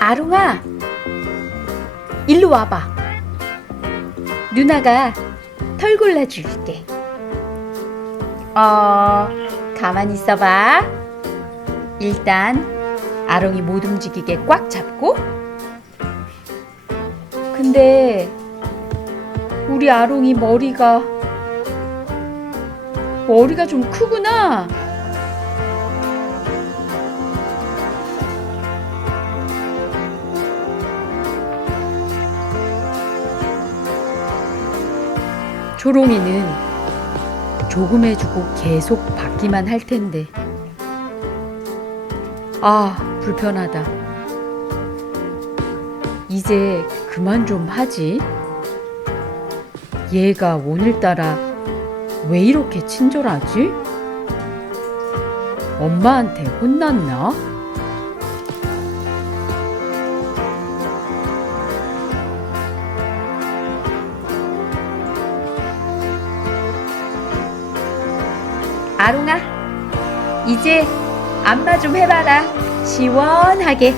아롱아, 일로 와봐. 누나가 털 골라줄게. 어, 가만히 있어봐. 일단 아롱이 못 움직이게 꽉 잡고. 근데 우리 아롱이 머리가 머리가 좀 크구나. 초롱이는 조금 해주고 계속 받기만 할 텐데. 아, 불편하다. 이제 그만 좀 하지. 얘가 오늘따라 왜 이렇게 친절하지? 엄마한테 혼났나? 아롱아, 이제 안마 좀 해봐라. 시원하게.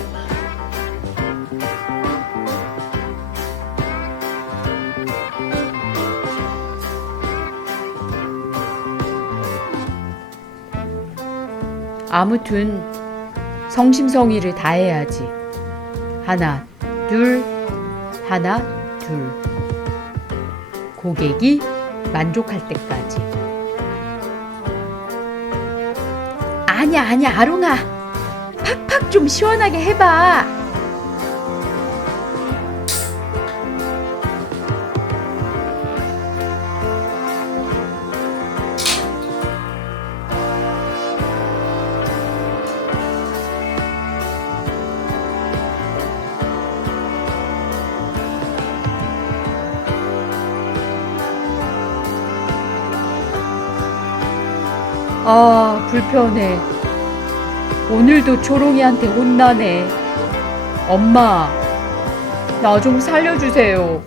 아무튼 성심성의를 다해야지. 하나, 둘, 하나, 둘. 고객이 만족할 때까지. 아니야, 아니야, 아롱아. 팍팍 좀 시원하게 해봐. 아, 불편해. 오늘도 초롱이한테 혼나네. 엄마, 나 좀 살려주세요.